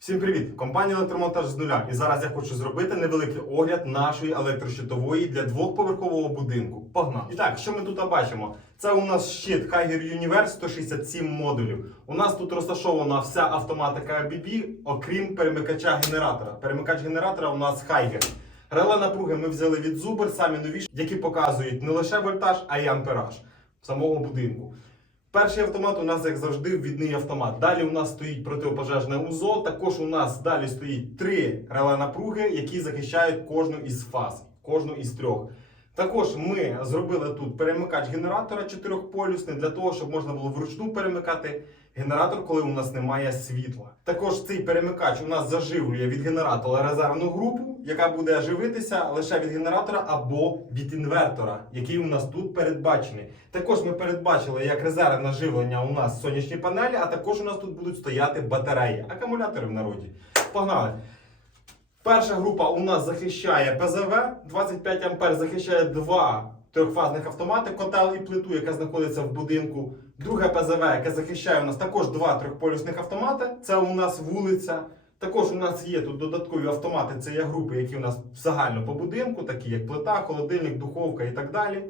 Всім привіт! Компанія Електромонтаж з нуля. І зараз я хочу зробити невеликий огляд нашої електрощитової для двохповерхового будинку. Погнали! І так, що ми тут бачимо? Це у нас щит Higer Universe 167 модулів. У нас тут розташована вся автоматика ABB, окрім перемикача генератора. Перемикач генератора у нас Higer. Реле напруги ми взяли від Zuber, самі новіші, які показують не лише вольтаж, а й ампераж самого будинку. Перший автомат у нас, як завжди, ввідний автомат. Далі у нас стоїть протипожежне УЗО. Також у нас далі стоїть три реле напруги, які захищають кожну із фаз, кожну із трьох. Також ми зробили тут перемикач генератора чотирьохполюсний для того, щоб можна було вручну перемикати генератор, коли у нас немає світла. Також цей перемикач у нас заживлює від генератора резервну групу, яка буде живитися лише від генератора або від інвертора, який у нас тут передбачений. Також ми передбачили як резервне живлення у нас сонячні панелі, а також у нас тут будуть стояти батареї, акумулятори в народі. Погнали! Перша група у нас захищає ПЗВ, 25 ампер захищає два трьохфазних автомати, котел і плиту, яка знаходиться в будинку. Друге ПЗВ, яке захищає у нас також два трьохполюсних автомати. Це у нас вулиця. Також у нас є тут додаткові автомати, це є групи, які у нас загально по будинку, такі як плита, холодильник, духовка і так далі.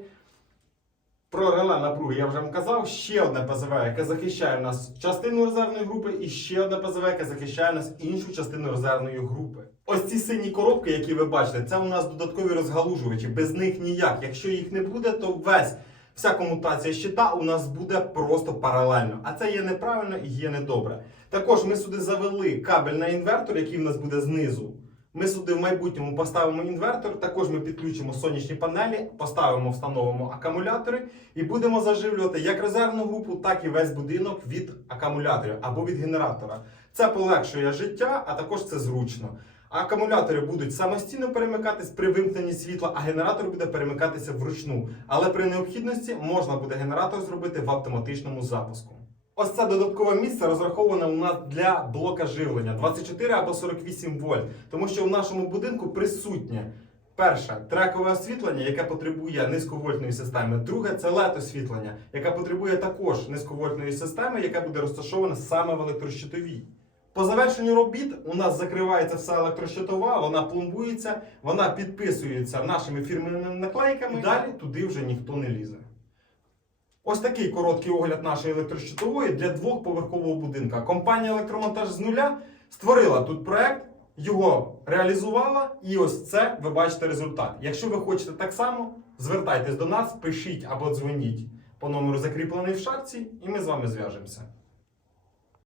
Про реле напруги я вже вам казав. Ще одне ПЗВ, яке захищає у нас частину резервної групи, і ще одне ПЗВ, яке захищає у нас іншу частину резервної групи. Ось ці сині коробки, які ви бачите, це у нас додаткові розгалужувачі. Без них ніяк. Якщо їх не буде, то весь вся комутація щита у нас буде просто паралельно. А це є неправильно і є недобре. Також ми сюди завели кабель на інвертор, який в нас буде знизу. Ми сюди в майбутньому поставимо інвертор, також ми підключимо сонячні панелі, поставимо, встановимо акумулятори і будемо заживлювати як резервну групу, так і весь будинок від акумуляторів або від генератора. Це полегшує життя, а також це зручно. Акумулятори будуть самостійно перемикатись при вимкненні світла, а генератор буде перемикатися вручну. Але при необхідності можна буде генератор зробити в автоматичному запуску. Ось це додаткове місце розраховане у нас для блока живлення 24 або 48 вольт, тому що в нашому будинку присутнє. Перше трекове освітлення, яке потребує низьковольтної системи. Друге це LED освітлення, яке потребує також низьковольтної системи, яка буде розташована саме в електрощитовій. По завершенню робіт у нас закривається вся електрощитова, вона пломбується, вона підписується нашими фірменними наклейками. І далі туди вже ніхто не лізе. Ось такий короткий огляд нашої електрощитової для двохповерхового будинка. Компанія Електромонтаж з нуля створила тут проект, його реалізувала, і ось це ви бачите результат. Якщо ви хочете так само, звертайтесь до нас, пишіть або дзвоніть по номеру закріплений в шапці, і ми з вами зв'яжемося.